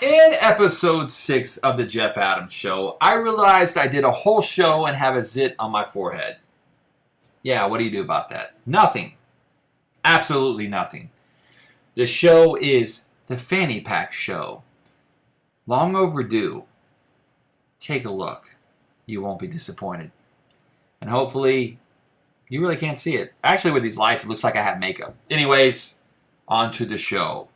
In episode 6 of The Jeff Adams Show, I realized I did a whole show and have a zit on my forehead. Yeah, what do you do about that? Nothing. Absolutely nothing. The show is the Fanny Pack Show. Long overdue. Take a look. You won't be disappointed. And hopefully, you really can't see it. Actually, with these lights, it looks like I have makeup. Anyways, on to the show.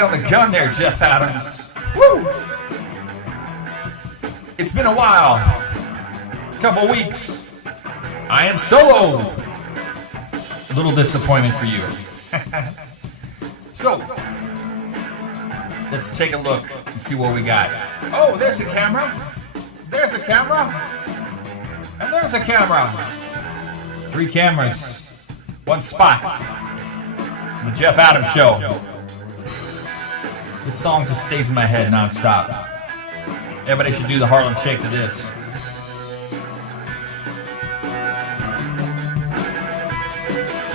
On the gun there, Jeff Adams. Woo! It's been a while. Couple weeks. I am solo. A little disappointment for you. So, let's take a look and see what we got. Oh, there's a camera. There's a camera. And there's a camera. 3 cameras. 1 spot. The Jeff Adams Show. This song just stays in my head non-stop. Everybody should do the Harlem Shake to this.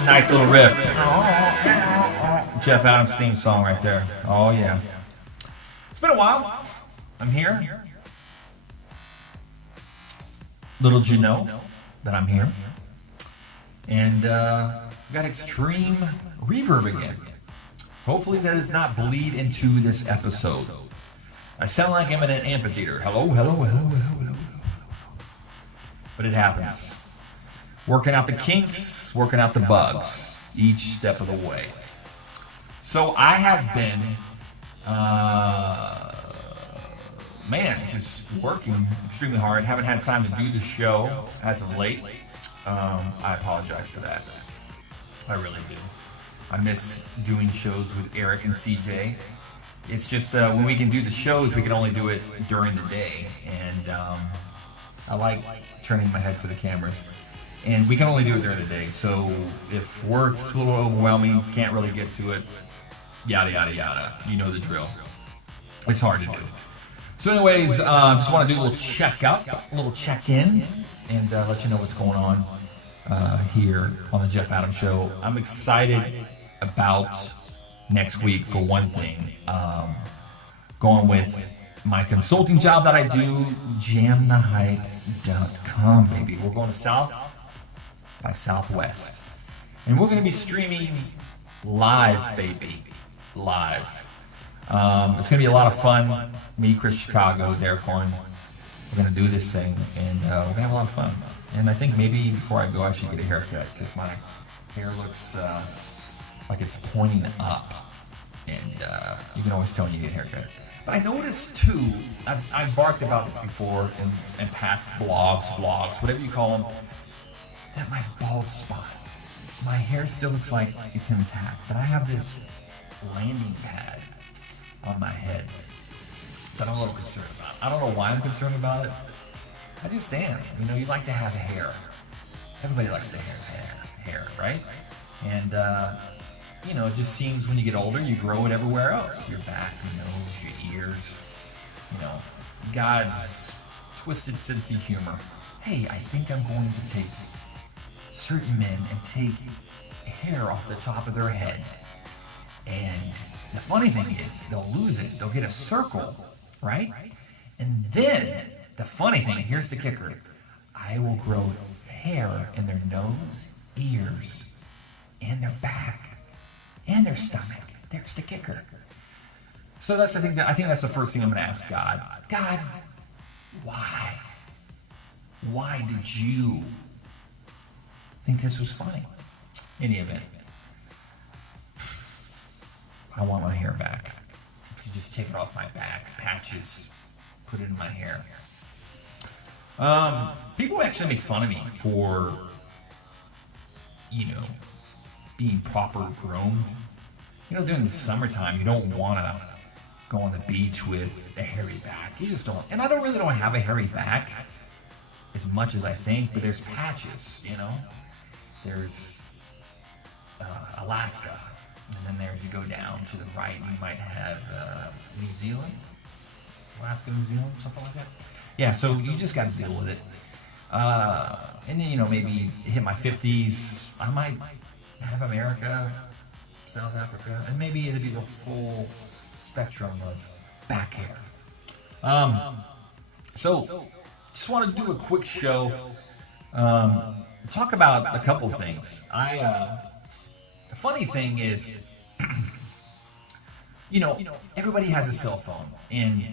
Nice little riff. Jeff Adams theme song right there. Oh yeah. It's been a while. I'm here. Little did you know that I'm here. And got extreme reverb again. Hopefully that does not bleed into this episode. I sound like I'm in an amphitheater. Hello, hello, hello, hello, hello, hello. But it happens. Working out the kinks, working out the bugs, each step of the way. So I have been, just working extremely hard. Haven't had time to do the show as of late. I apologize for that. I really do. I miss doing shows with Eric and CJ. It's just when we can do the shows, we can only do it during the day. And I like turning my head for the cameras. And we can only do it during the day. So if work's a little overwhelming, can't really get to it, yada, yada, yada. You know the drill. It's hard to do. So anyways, just want to do a little check-up, a little check-in, and let you know what's going on here on the Jeff Adams Show. I'm excited about next week for one thing. Going with my consulting job that I do, jamthehype.com, baby. We're going to South by Southwest. And we're going to be streaming live, baby. Live. It's going to be a lot of fun. Me, Chris Chicago, Derek Horn. We're going to do this thing, and we're going to have a lot of fun. And I think maybe before I go, I should get a haircut, because my hair looks like it's pointing up, and you can always tell when you need a haircut. But I noticed too, I've barked about this before in past blogs, whatever you call them, that my bald spot, my hair still looks like it's intact, but I have this landing pad on my head that I'm a little concerned about. I don't know why I'm concerned about it. I just am. You know, you like to have hair. Everybody likes to have hair, right? And you know, it just seems when you get older, you grow it everywhere else. Your back, your nose, your ears. You know, God's twisted sense of humor. Hey, I think I'm going to take certain men and take hair off the top of their head. And the funny thing is, they'll lose it. They'll get a circle, right? And then, the funny thing, here's the kicker. I will grow hair in their nose, ears, and their back. And their stomach. There's the kicker. So that's the thing. I think that's the first thing I'm going to ask God. God, why? Why did you think this was funny? In any event, I want my hair back. If you just take it off my back, patches, put it in my hair. People actually make fun of me for, being proper groomed. During the summertime, you don't want to go on the beach with a hairy back. You just don't. And I don't have a hairy back as much as I think, but there's patches, There's Alaska, and then you go down to the right, you might have New Zealand, Alaska, New Zealand, something like that. Yeah, so you just got to deal with it. And then, maybe hit my 50s, I might have America, South Africa, and maybe it'll be the full spectrum of back hair. So just want to do a quick show, talk about a couple things. The funny thing is, everybody has a cell phone, and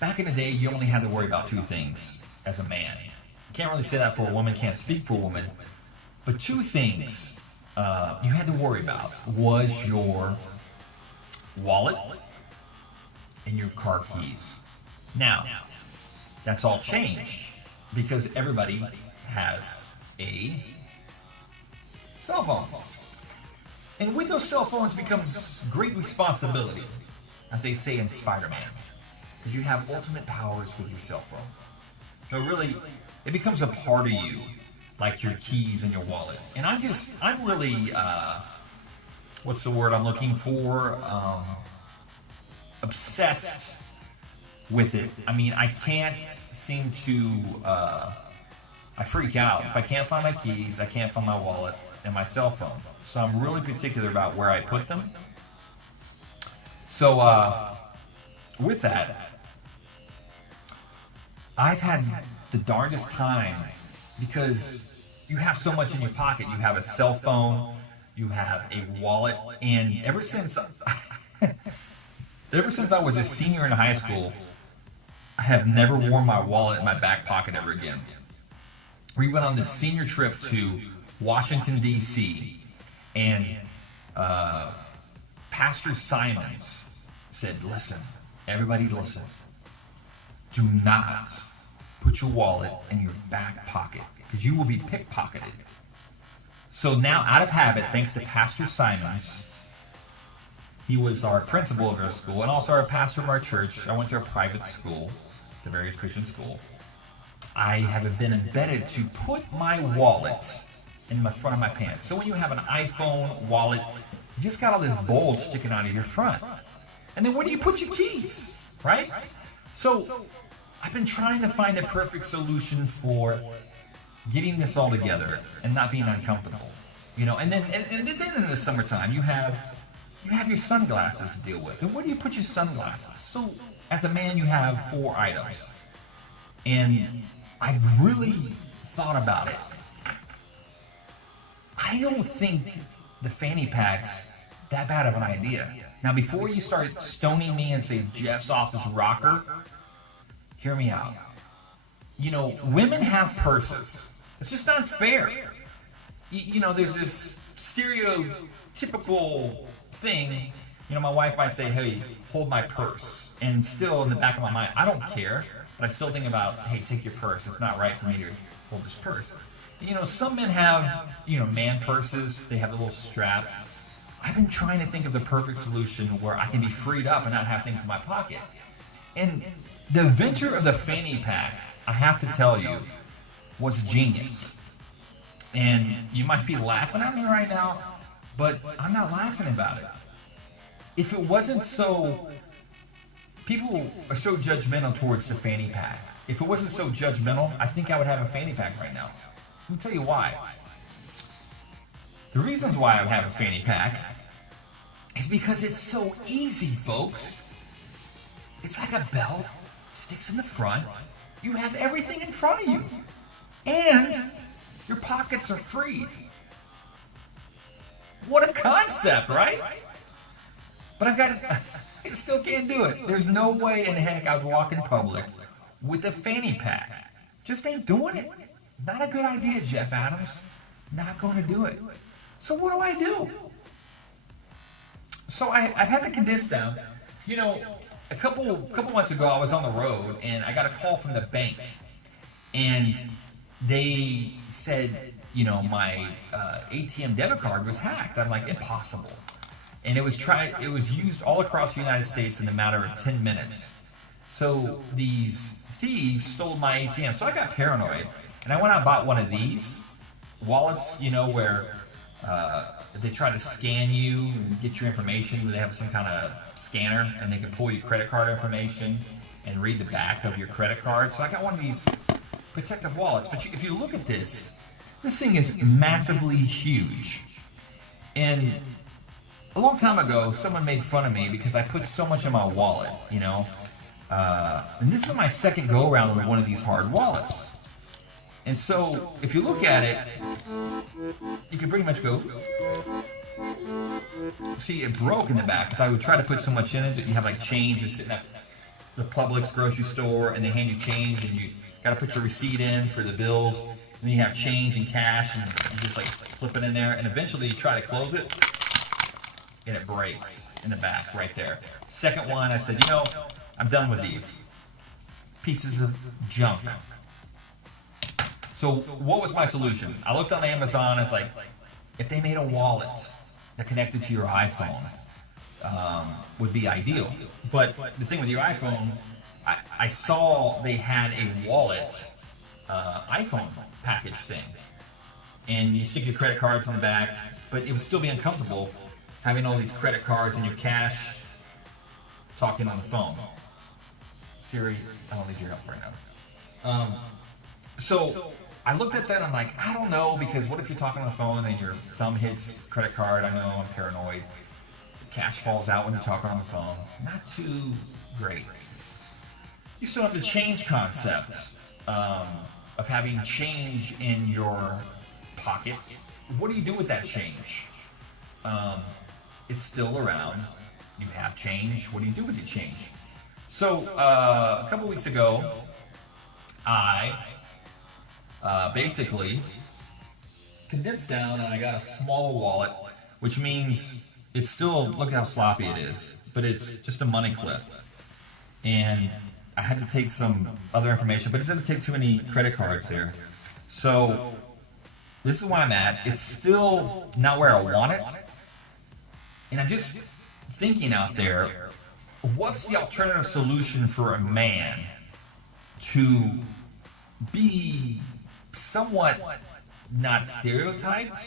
back in the day, you only had to worry about two things as a man. Can't really say that for a woman, can't speak for a woman, but two things you had to worry about was your wallet and your car keys. Now, that's all changed because everybody has a cell phone. And with those cell phones becomes great responsibility, as they say in Spider-Man, because you have ultimate powers with your cell phone. So really, it becomes a part of you, like your keys and your wallet. And I'm really, what's the word I'm looking for? Obsessed with it. I mean, I can't seem to, I freak out. If I can't find my keys, I can't find my wallet and my cell phone. So I'm really particular about where I put them. So, with that, I've had the darndest time because you have so much in your pocket. You have a cell phone, you have a wallet, and ever since I was a senior in high school, I have never worn my wallet in my back pocket ever again. We went on this senior trip to Washington, D.C., and Pastor Simons said, listen, everybody listen, do not put your wallet in your back pocket because you will be pickpocketed. So now, out of habit, thanks to Pastor Simons, he was our principal of our school and also our pastor of our church. I went to a private school, the various Christian school. I have been embedded to put my wallet in the front of my pants. So when you have an iPhone wallet, you just got all this bulge sticking out of your front. And then where do you put your keys, right? So I've been trying to find the perfect solution for getting this all together and not being uncomfortable. And then in the summertime, you have your sunglasses to deal with. And where do you put your sunglasses? So as a man, you have 4 items. And I've really thought about it. I don't think the fanny pack's that bad of an idea. Now, before you start stoning me and say Jeff's office rocker, hear me out. Women have purses. It's just not fair. There's this stereotypical thing. My wife might say, hey, hold my purse. And still in the back of my mind, I don't care. But I still think about, hey, take your purse. It's not right for me to hold this purse. Some men have, man purses. They have a little strap. I've been trying to think of the perfect solution where I can be freed up and not have things in my pocket. And the inventor of the fanny pack, I have to tell you, was genius. And you might be laughing at me right now, but I'm not laughing about it. If it wasn't so, people are so judgmental towards the fanny pack. If it wasn't so judgmental, I think I would have a fanny pack right now. Let me tell you why. The reasons why I would have a fanny pack is because it's so easy, folks. It's like a belt, sticks in the front. You have everything in front of you. And your pockets are freed. What a concept, right? But I still can't do it. There's no way in heck I'd walk in public with a fanny pack. Just ain't doing it. Not a good idea, Jeff Adams. Not going to do it. So what do? So I've had to condense down. A couple months ago, I was on the road and I got a call from the bank. and they said, you know, my ATM debit card was hacked. I'm like, impossible. And it was used all across the United States in a matter of 10 minutes. So these thieves stole my ATM. So I got paranoid, and I went out and bought one of these wallets, you know, where they try to scan you and get your information. They have some kind of scanner, and they can pull your credit card information and read the back of your credit card. So I got one of these protective wallets. But if you look at this thing is massively huge. And a long time ago, someone made fun of me because I put so much in my wallet, you know. And this is my second go around with one of these hard wallets. And so, if you look at it, you can pretty much go, see, it broke in the back because I would try to put so much in it that you have like change. You're sitting at the Publix grocery store and they hand you change and you got to put your receipt in for the bills. And then you have change and cash and you just like flip it in there. And eventually you try to close it and it breaks in the back right there. Second one, I said, you know, I'm done with these pieces of junk. So what was my solution? I looked on Amazon. It's like, if they made a wallet that connected to your iPhone, would be ideal. But the thing with your iPhone, I saw they had a wallet iPhone package thing, and you stick your credit cards in the back, but it would still be uncomfortable having all these credit cards and your cash talking on the phone. Siri, I don't need your help right now. So I looked at that and I'm like, I don't know, because what if you're talking on the phone and your thumb hits credit card? I know, I'm paranoid. The cash falls out when you're talking on the phone. Not too great. You still have the change concept of having change in your pocket. What do you do with that change? It's still around. You have change. What do you do with your change? So a couple weeks ago, I basically condensed down and I got a smaller wallet, which means it's still, look at how sloppy it is, but it's just a money clip. And I had to take some other information, but it doesn't take too many credit cards there. So this is where I'm at. It's still not where I want it. And I'm just thinking out there, what's the alternative solution for a man to be somewhat not stereotyped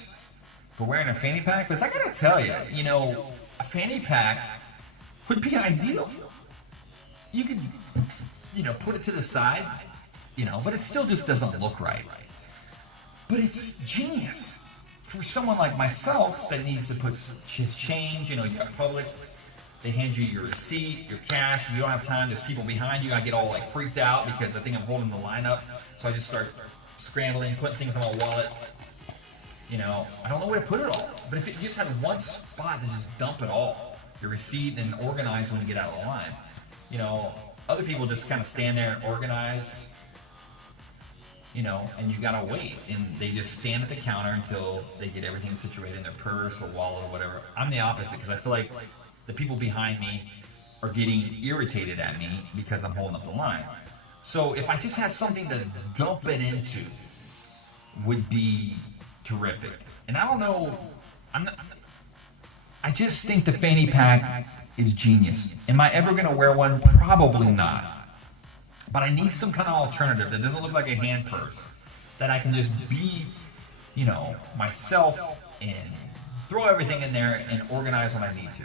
for wearing a fanny pack? Because I gotta tell you, you know, a fanny pack would be ideal. You could, you know, put it to the side, you know, but it still just doesn't look right. But it's genius for someone like myself that needs to put his change. You know, you got Publix, they hand you your receipt, your cash. If you don't have time, there's people behind you. I get all like freaked out because I think I'm holding the line up. So I just start scrambling, putting things in my wallet. You know, I don't know where to put it all. But if you just had one spot to just dump it all, your receipt, and organize when you get out of the line. You know, other people just kind of stand there and organize, you know, and you gotta wait. And they just stand at the counter until they get everything situated in their purse or wallet or whatever. I'm the opposite because I feel like the people behind me are getting irritated at me because I'm holding up the line. So if I just had something to dump it into, would be terrific. And I don't know, I just think the fanny pack is genius. Am I ever gonna wear one? Probably not. But I need some kind of alternative that doesn't look like a hand purse, that I can just be, you know, myself and throw everything in there and organize when I need to.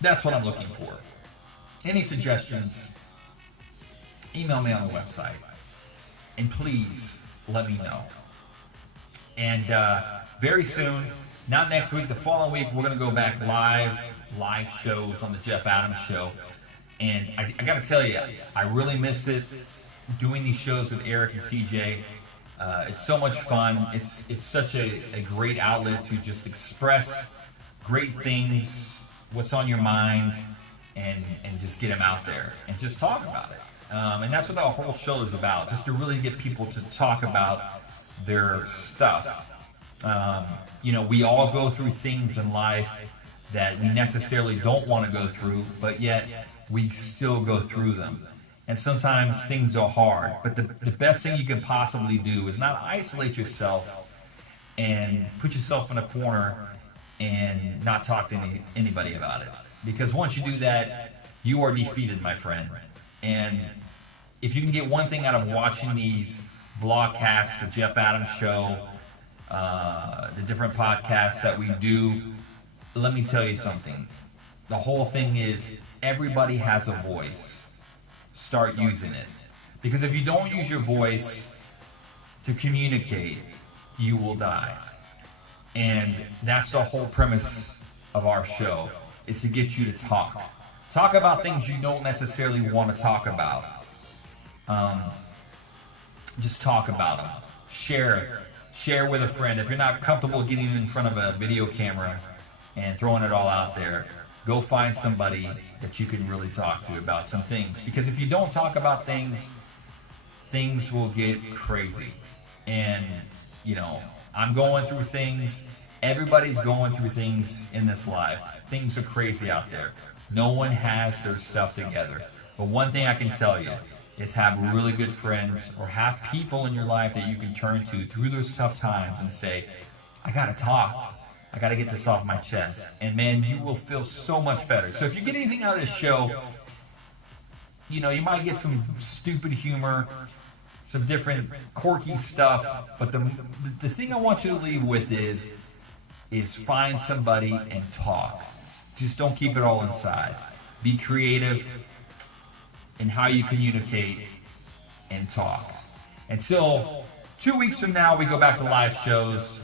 That's what I'm looking for. Any suggestions, email me on the website. And please let me know. And very soon, not next week, the following week, we're going to go back live shows on the Jeff Adams Show. And I got to tell you, I really miss it, doing these shows with Eric and CJ. It's so much fun. It's such a great outlet to just express great things, what's on your mind, and just get them out there and just talk about it. And that's what the whole show is about, just to really get people to talk about their stuff. You know, we all go through things in life that we necessarily don't want to go through, but yet we still go through them. and sometimes things are hard. But the best thing you can possibly do is not isolate yourself and put yourself in a corner and not talk to anybody about it. Because once you do that, you are defeated, my friend. And if you can get one thing out of watching these vlogcasts, the Jeff Adams Show, the different podcasts that we do, let me tell you something. The whole thing is everybody has a voice. Start using it. Because if you don't use your voice to communicate, you will die. And that's the whole premise of our show, is to get you to talk. Talk about things you don't necessarily want to talk about. Just talk about them. Share with a friend. If you're not comfortable getting in front of a video camera and throwing it all out there, go find somebody that you can really talk to about some things. Because if you don't talk about things, things will get crazy. And, you know, I'm going through things. Everybody's going through things in this life. Things are crazy out there. No one has their stuff together. But one thing I can tell you is have really good friends, or have people in your life that you can turn to through those tough times and say, I gotta talk. I gotta get this off my chest. And man, you will feel so much better. So if you get anything out of this show, you know, you might get some stupid humor, some different quirky stuff, but the thing I want you to leave with is find somebody and talk. Just don't keep it all inside. Be creative in how you communicate and talk. Until 2 weeks from now, we go back to live shows.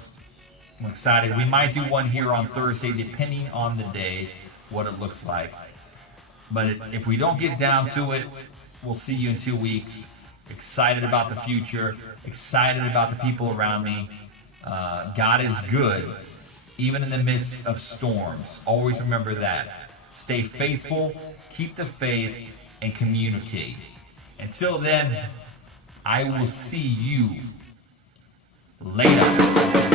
I'm excited. We might do one here on Thursday, depending on the day, what it looks like. But if we don't get down to it, we'll see you in 2 weeks. Excited about the future. Excited about the people around me. God is good, even in the midst of storms. Always remember that. Stay faithful, keep the faith, and communicate. Until then, I will see you later.